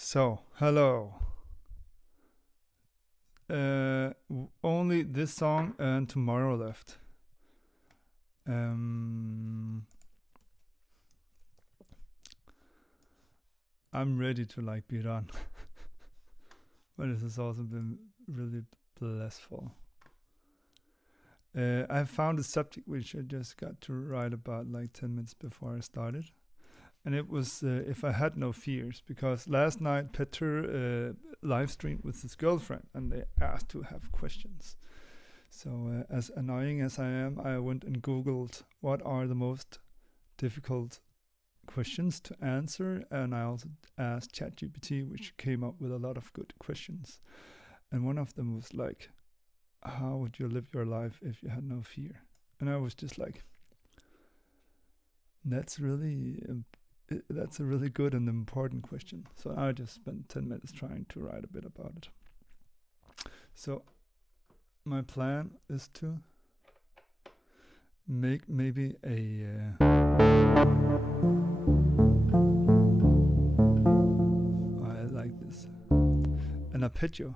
So, hello. Only this song and tomorrow left. I'm ready to be done. But this has also been really blissful. I found a subject which I just got to write about 10 minutes before I started. And it was if I had no fears, because last night Peter live streamed with his girlfriend and they asked to have questions. So as annoying as I am, I went and Googled what are the most difficult questions to answer, and I also asked ChatGPT, which came up with a lot of good questions. And one of them was like, how would you live your life if you had no fear? And I was just like, that's a really good and important question. So I just spent 10 minutes trying to write a bit about it. So my plan is to make maybe I like this, an arpeggio.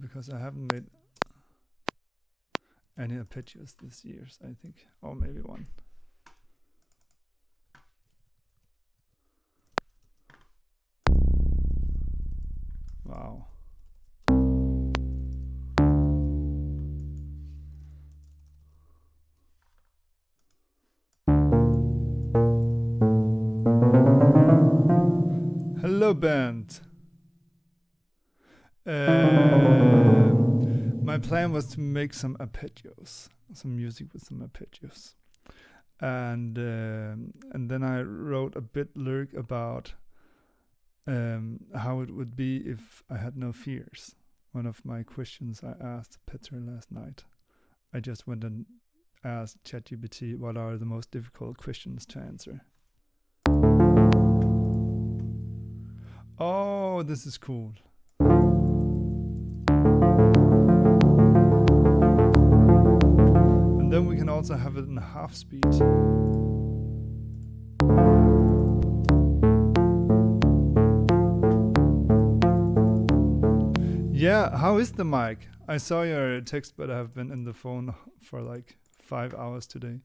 Because I haven't made any arpeggios this year, I think, or maybe one. Wow. Hello, band. My plan was to make some arpeggios, some music with some arpeggios, and then I wrote a bit lyric about how it would be if I had no fears. One of my questions I asked Peter last night. I just went and asked ChatGPT what are the most difficult questions to answer. Oh, this is cool. And then we can also have it in half speed. Yeah, how is the mic? I saw your text, but I have been in the phone for 5 hours today.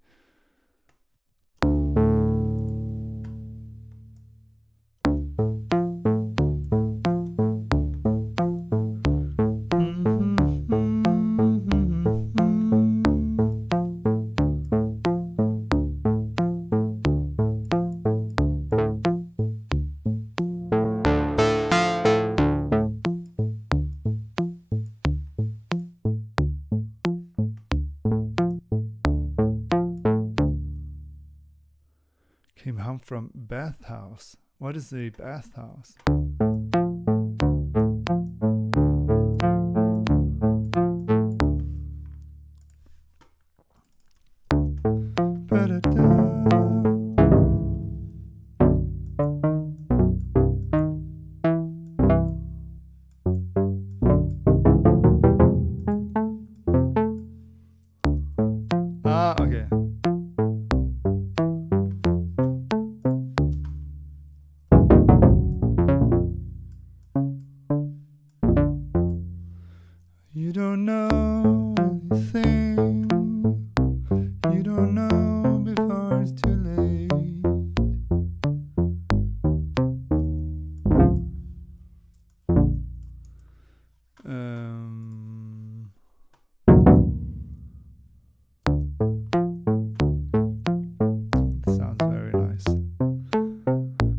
Came home from bathhouse. What is a bathhouse? Okay. You don't know anything. You don't know before it's too late. Sounds very nice.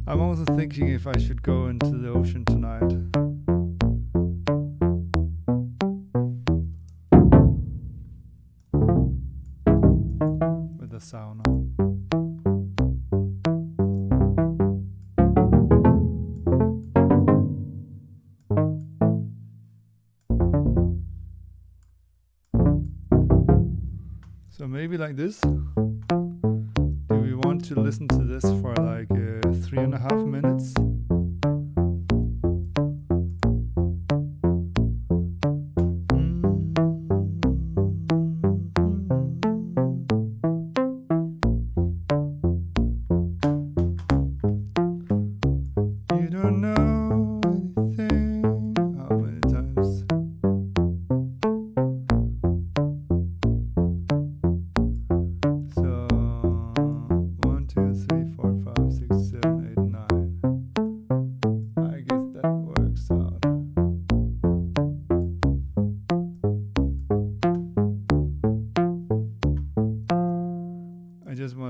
I'm also thinking if I should go into the ocean tonight. With a sauna. So maybe like this. Do we want to listen to this for 3.5 minutes?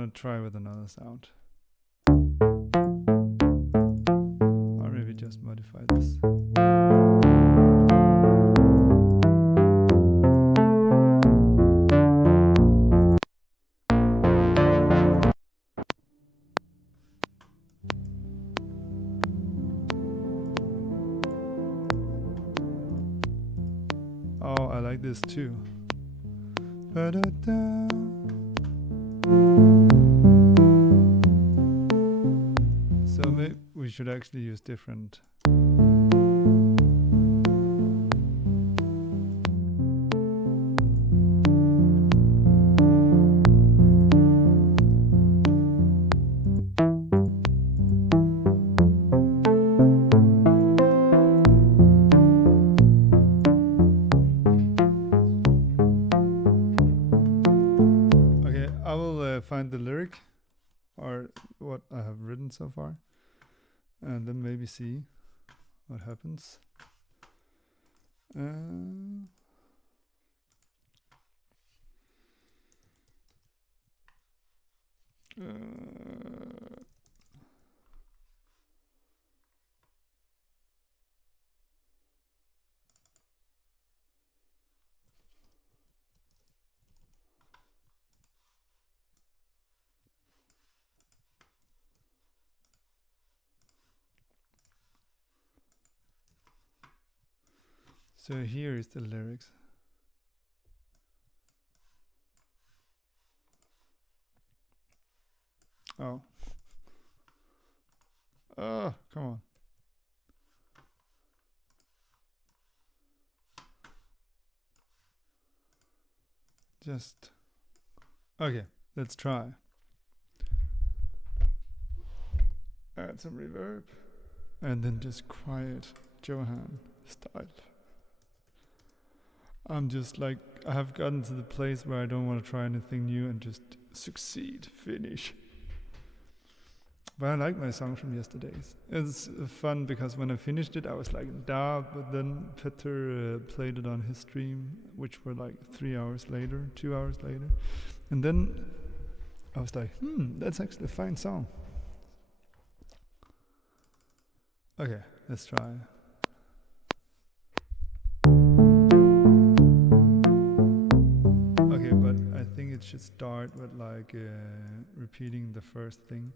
gonna try with another sound. Or maybe just modify this. Oh, I like this too. Ba-da-da. So maybe we should actually use different. Find the lyric or what I have written so far, and then maybe see what happens. So here is the lyrics. Oh. Oh, come on. Just. Okay, let's try. Add some reverb. And then just quiet Johan style. I'm just like, I have gotten to the place where I don't want to try anything new and just succeed, finish. But I like my song from yesterdays. It's fun because when I finished it, I was like, da, but then Peter played it on his stream, which were like 2 hours later. And then I was like, that's actually a fine song. Okay, let's try. Okay, but I think it should start with like repeating the first thing.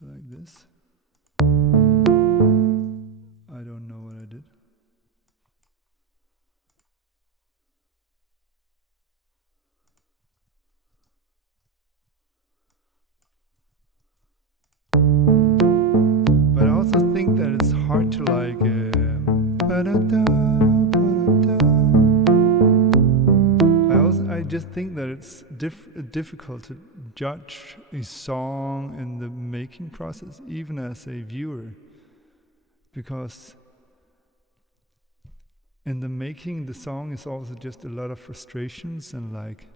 So like this. I don't know what I did. But I also think that it's hard to like I just think that it's difficult to judge a song in the making process, even as a viewer, because in the making the song is also just a lot of frustrations and like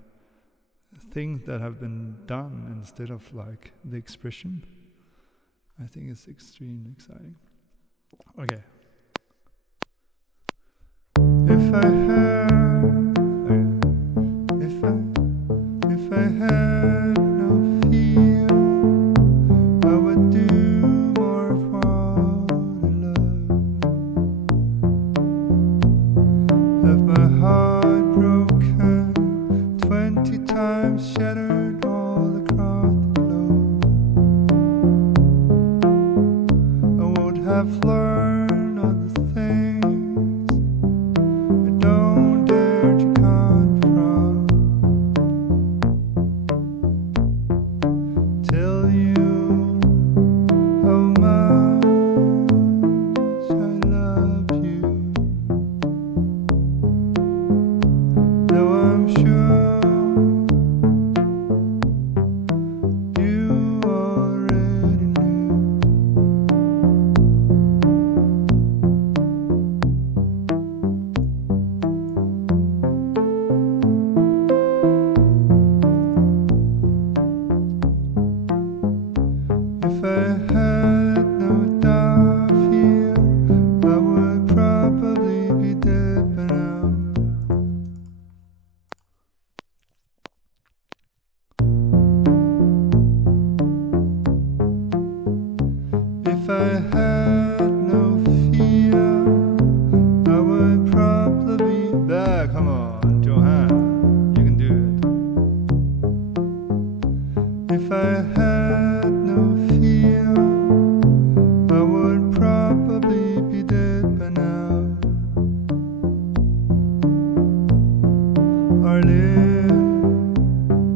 things that have been done instead of like the expression. I think it's extremely exciting. Okay. If I had no fear, I would do more of what I love. Have my heart broken 20 times, shattered all across the globe. I would have learned all the things I don't dare to confront. Tell you how much I love you. Though I'm sure or live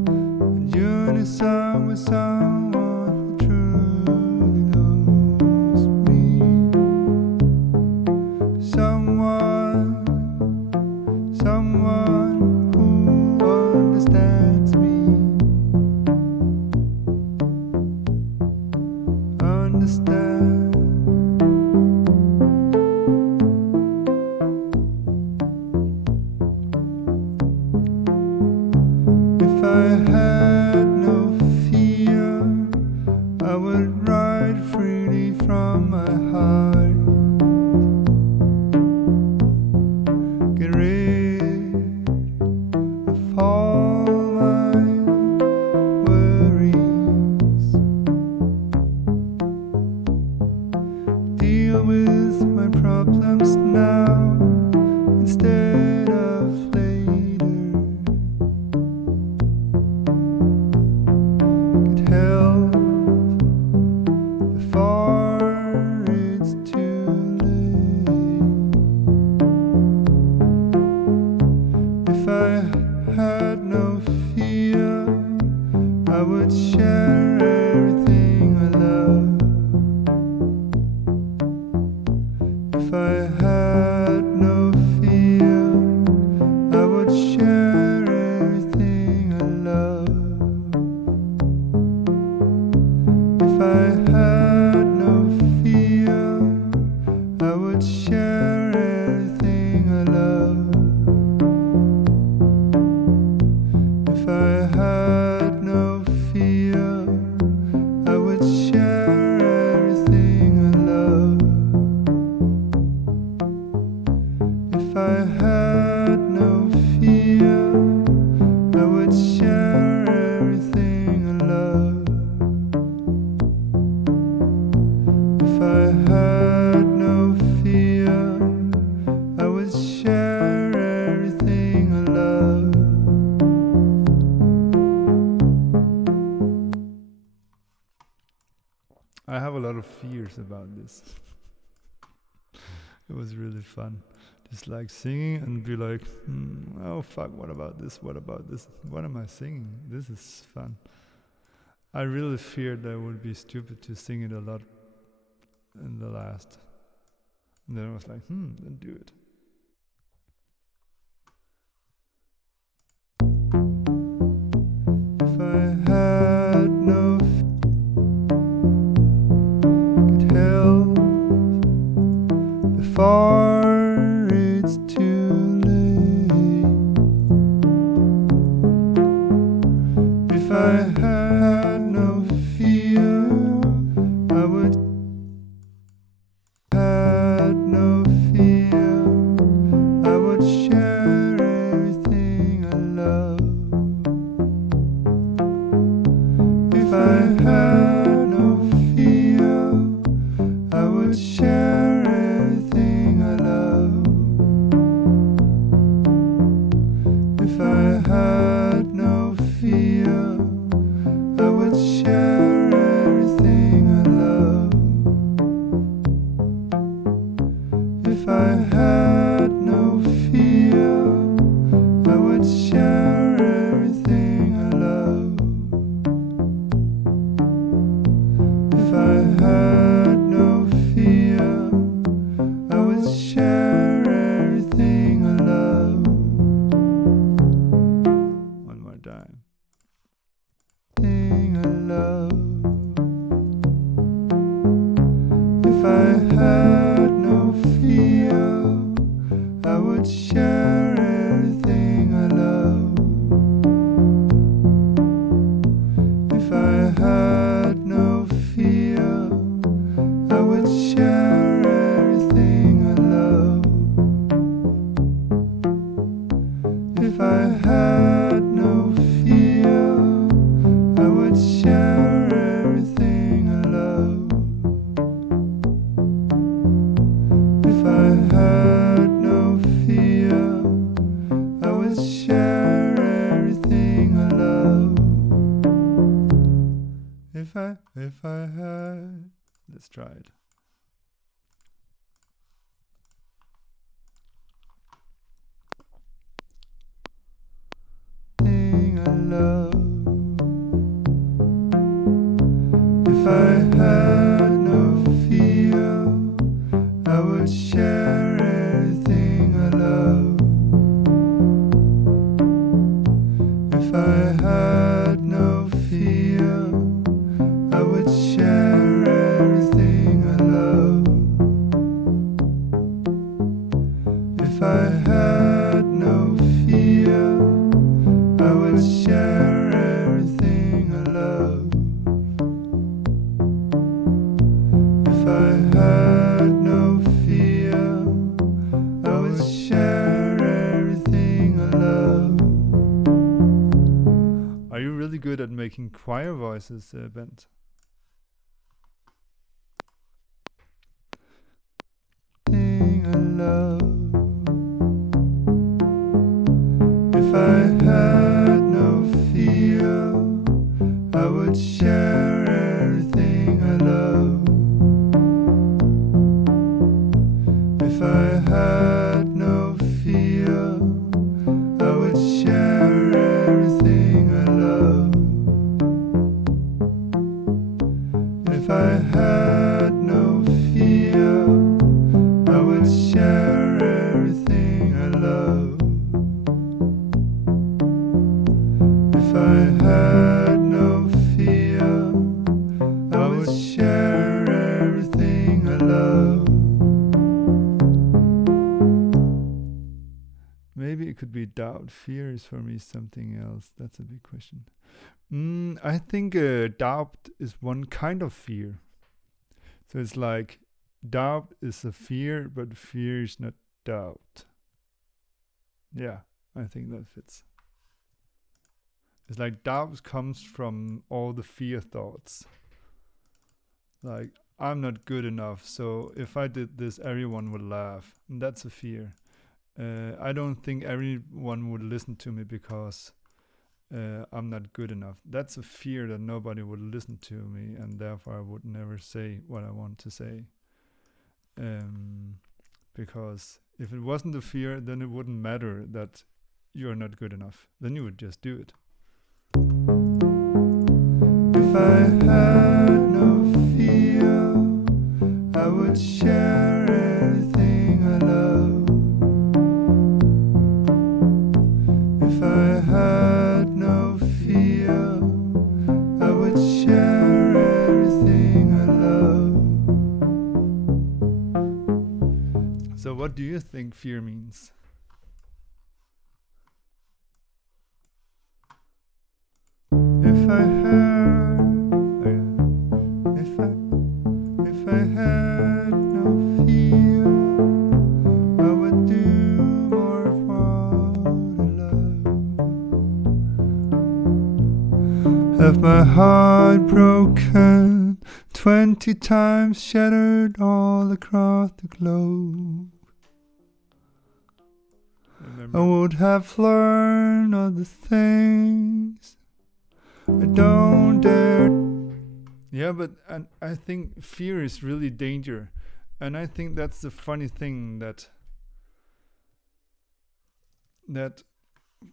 in unison with someone who truly knows me. Someone who understands me. Understand. If I had no fear, I would write freely from my heart. Get rid of all my worries. Deal with my problems now instead of later. Get help before it's too late. If I had no fear, I would share everything I love. If I had no fear, I would share everything I love. If I had no fear, I would share everything I love. If I had no fear, I would share everything I love. If I had no fear, I would share everything I love. If I had no fear, I would share everything I love. I have a lot of fears about this. It was really fun. Just like singing and be like, oh fuck, what about this? What about this? What am I singing? This is fun. I really feared that I would be stupid to sing it a lot in the last. And then I was like, then do it. If I had no get help before it's too late. If I had no fear, I would had no fear, I would share everything I love. If I had no fear, I would share everything I love. If I had no fear, I would share everything I love. If I had no fear, I would share everything I love. If I had no fear, I would share everything I love. One more time. Thing I love. If I had no fear, I would share everything I love. If I had no fear, I would share everything I love. If I had no fear, I would share everything I love. If I had no fear, I would share everything I love. If I had, let's try it. love. If I had no fear, I would share everything I love. If I had no fear, I would share everything I love. If I had no fear, I would share everything I love. If I had no fear, I would share everything I love. Are you really good at making choir voices, Bent? Thing I love. If I had no fear, I would share everything I love. If I had no fear, I would share everything I love. If I had no fear, I would share everything I love. If I had no fear, I would share everything I love. Maybe it could be doubt. Fear is for me something else. That's a big question. I think doubt is one kind of fear. So it's like doubt is a fear, but fear is not doubt. Yeah, I think that fits. It's like doubt comes from all the fear thoughts. Like, I'm not good enough, so if I did this, everyone would laugh. And that's a fear. I don't think everyone would listen to me because I'm not good enough. That's a fear that nobody would listen to me, and therefore I would never say what I want to say. Because if it wasn't a fear, then it wouldn't matter that you're not good enough. Then you would just do it. If I had no fear, I would share everything I love. If I had no fear, I would share everything I love. So what do you think fear means? If I had, if I had no fear, I would do more of what I love. Have my heart broken 20 times, shattered all across the globe. I would have learned all the things I don't dare. Yeah, but I think fear is really danger. And I think that's the funny thing that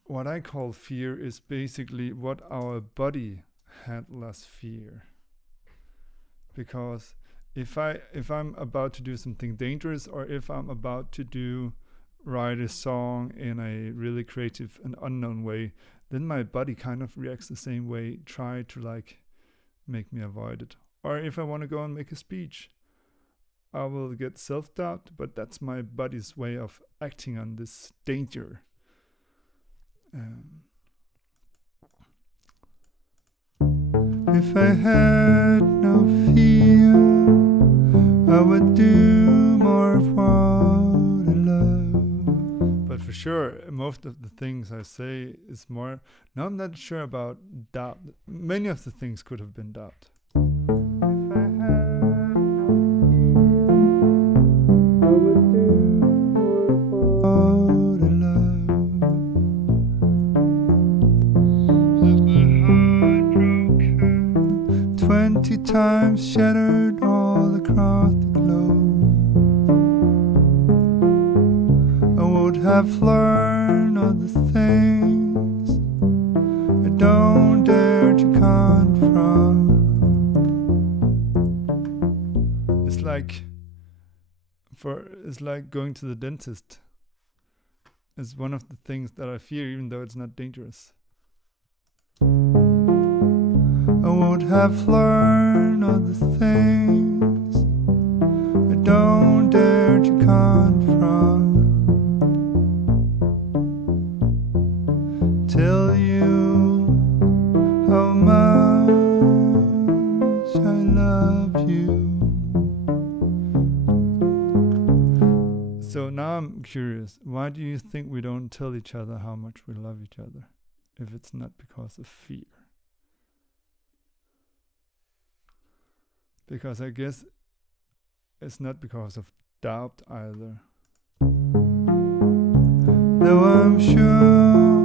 what I call fear is basically what our body handles fear. Because if I'm about to do something dangerous, or if I'm about to write a song in a really creative and unknown way, then my body kind of reacts the same way, try to like make me avoid it. Or if I want to go and make a speech, I will get self-doubt, but that's my body's way of acting on this danger. If I had no fear, I would do more of what I love. But for sure, most of the things I say is more. Now I'm not sure about doubt. Many of the things could have been doubt. Times shattered all across the globe, I would have learned all the things I don't is like going to the dentist. It's one of the things that I fear, even though it's not dangerous. I would have learned all the things I don't dare to confront. Tell you how much I love you. So now I'm curious, why do you think we don't tell each other how much we love each other, if it's not because of fear? Because I guess it's not because of doubt either. Though I'm sure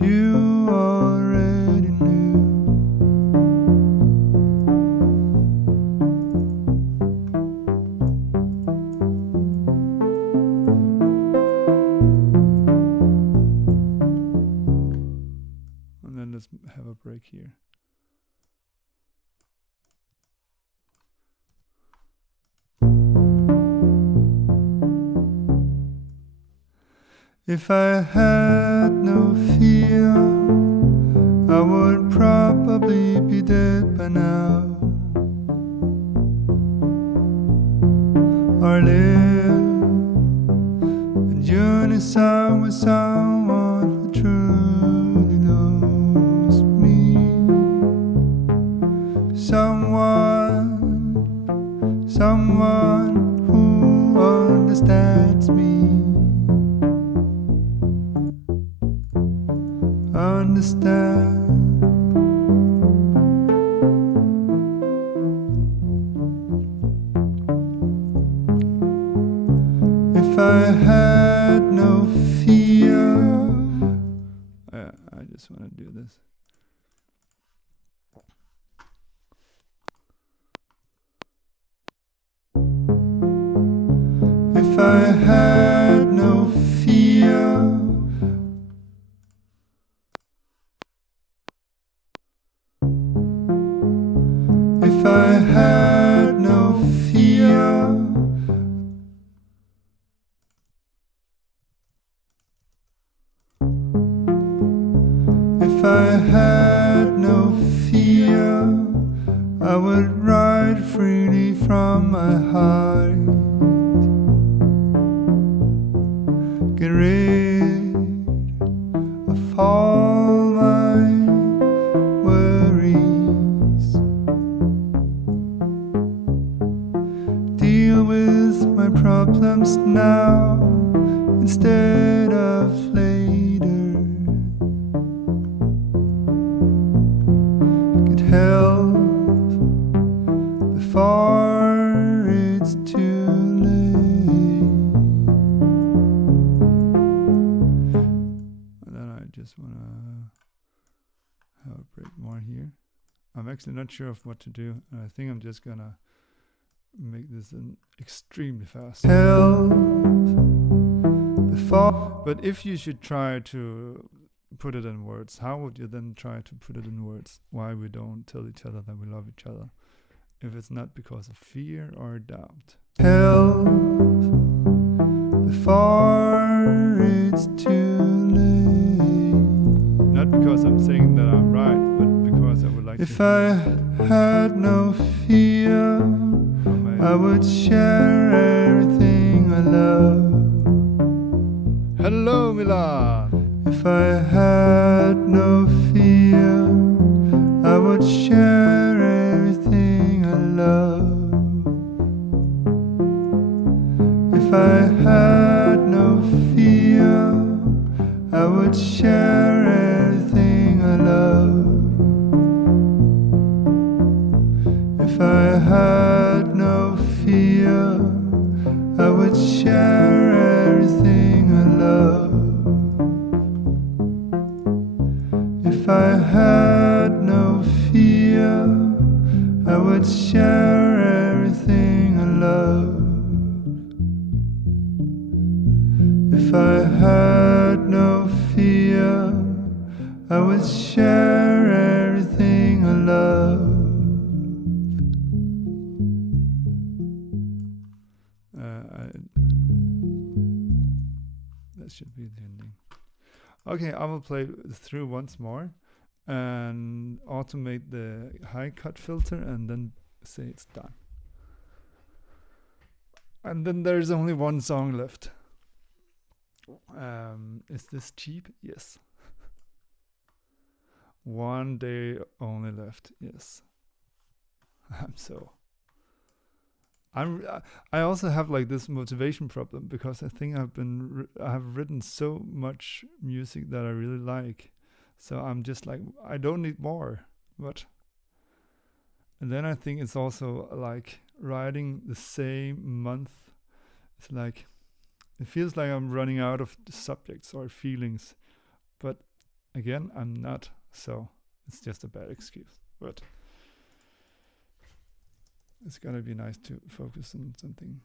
you already knew. And then let's have a break here. If I had no fear, I would probably be dead by now, or live in unison with someone who truly knows me. Someone who understands me. Understand. If I had no fear, I just want to do this. If I had no fear, if I had no fear, if I had no fear, I would ride freely from my heart. Get rid of all my worries. Deal with my problems now instead of later. Get help before it's too late. And then I just want to have a break more here. I'm actually not sure of what to do, and I think I'm just gonna make this an extremely fast. Help before. But if you should try to put it in words, how would you then try to put it in words? Why we don't tell each other that we love each other, if it's not because of fear or doubt? Help before it's too late. Not because I'm saying that I'm right, but because I would like if to. If I had no fear, I would share everything I love. Hello, Milan. If I had no fear, I would share everything I love. If I had no fear, I would share everything I love. If I had no fear, I would share everything I love. If I had no fear, I would share everything I love. If I had no fear, I would share everything I love. that should be the ending. Okay, I will play through once more and automate the high cut filter and then say it's done. And then there's only one song left. Is this cheap? Yes. One day only left. Yes. I also have like this motivation problem because I think I have written so much music that I really like. So I'm just like, I don't need more. And then I think it's also like writing the same month. It's like, it feels like I'm running out of subjects or feelings. But again, I'm not. So it's just a bad excuse. But it's gonna be nice to focus on something.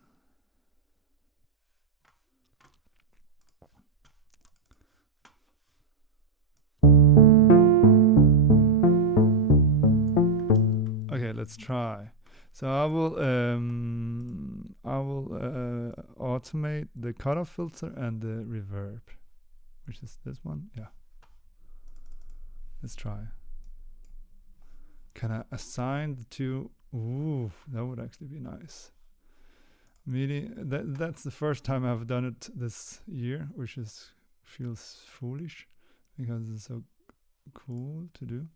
Okay, let's try. So I will automate the cutoff filter and the reverb, which is this one. Yeah. Let's try. Can I assign the two? Ooh, that would actually be nice. That's the first time I've done it this year, which feels foolish because it's so cool to do.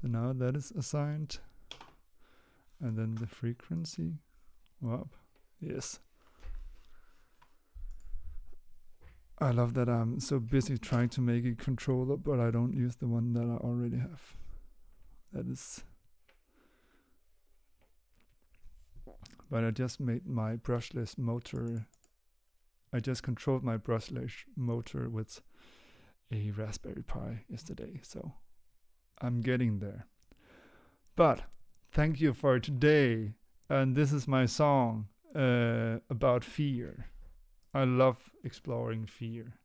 So now that is assigned. And then the frequency. Up. Yes. I love that I'm so busy trying to make a controller, but I don't use the one that I already have. That is. But I just made my brushless motor. I just controlled my brushless motor with a Raspberry Pi yesterday, so I'm getting there. But thank you for today. And this is my song about fear. I love exploring fear.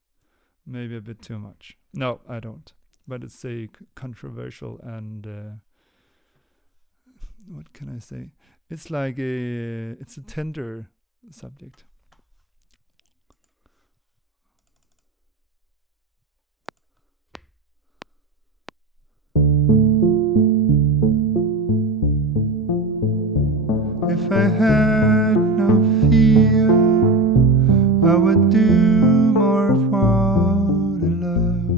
Maybe a bit too much. No, I don't. But it's a controversial and what can I say? It's like it's a tender subject. If I had no fear, I would do more of what I love.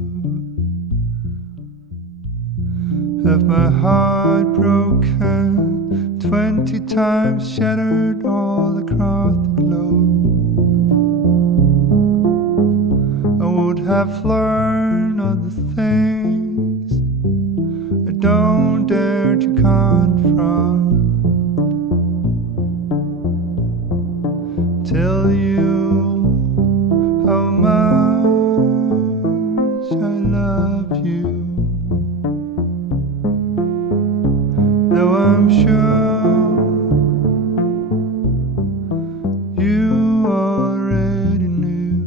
Have my heart broken 20 times, shattered all across the globe. I would have learned all the things I don't dare to confront. Tell you how much I love you. Though I'm sure you already knew.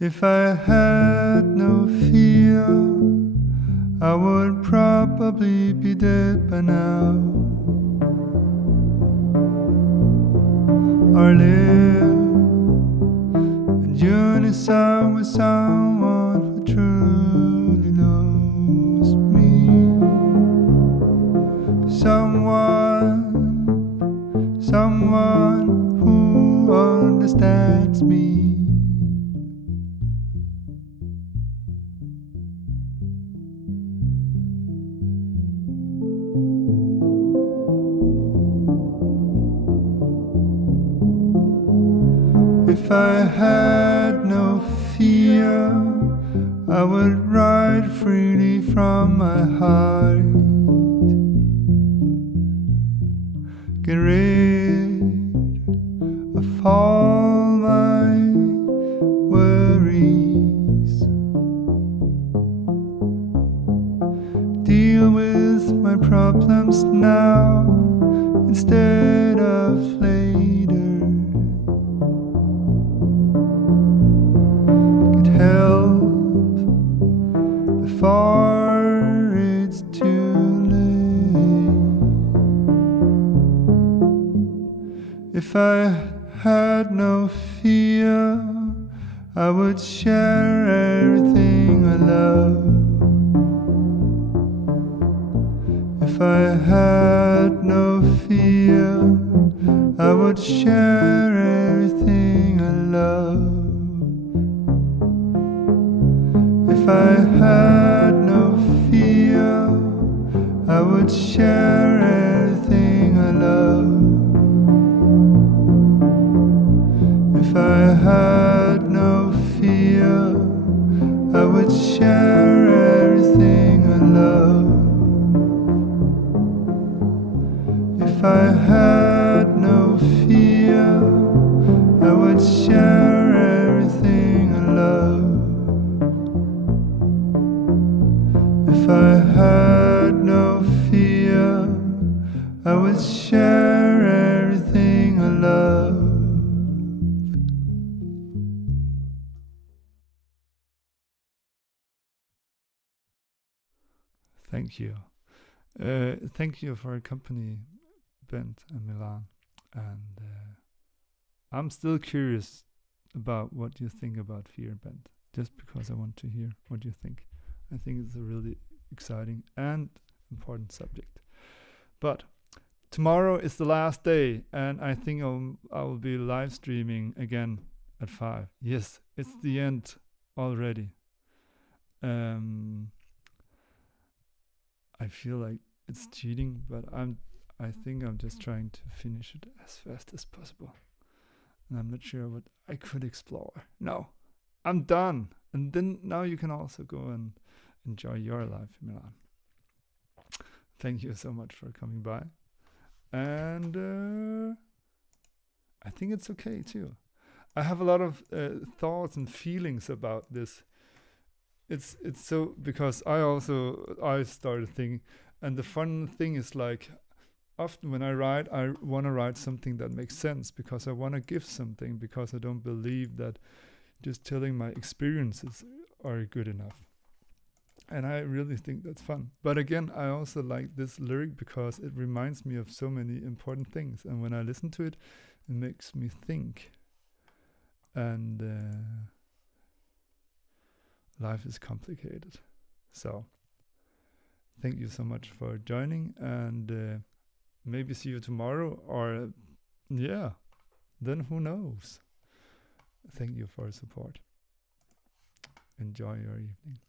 If I had no fear, I would probably be dead by now, or live in unison with someone who truly knows me. Someone who understands me. If I had no fear, I would ride freely from my height. Get rid of all my worries. Deal with my problems now instead of later. Get before it's too late. If I had no fear, I would share everything I love. If I had no fear, I would share everything I love. If I had no fear, I would share everything I love. If I had no fear, I would share everything I love. If I had no fear, I would share everything I love. If I had no fear, I would share everything I love. Thank you. Thank you for accompanying Bent and Milan. And I'm still curious about what you think about Fear, Bent, just because I want to hear what you think. I think it's a really exciting and important subject. But tomorrow is the last day, and I think I will be live streaming again at 5. Yes, it's the end already. I feel like it's cheating, but I think I'm just trying to finish it as fast as possible. And I'm not sure what I could explore. No, I'm done. And then now you can also go and enjoy your life in Milan. Thank you so much for coming by. And I think it's okay too. I have a lot of thoughts and feelings about this. It's so, because I started thinking, and the fun thing is, like, often when I write, I want to write something that makes sense, because I want to give something, because I don't believe that just telling my experiences are good enough. And I really think that's fun. But again, I also like this lyric because it reminds me of so many important things. And when I listen to it, it makes me think. And life is complicated. So thank you so much for joining, and maybe see you tomorrow, or then who knows. Thank you for your support. Enjoy your evening.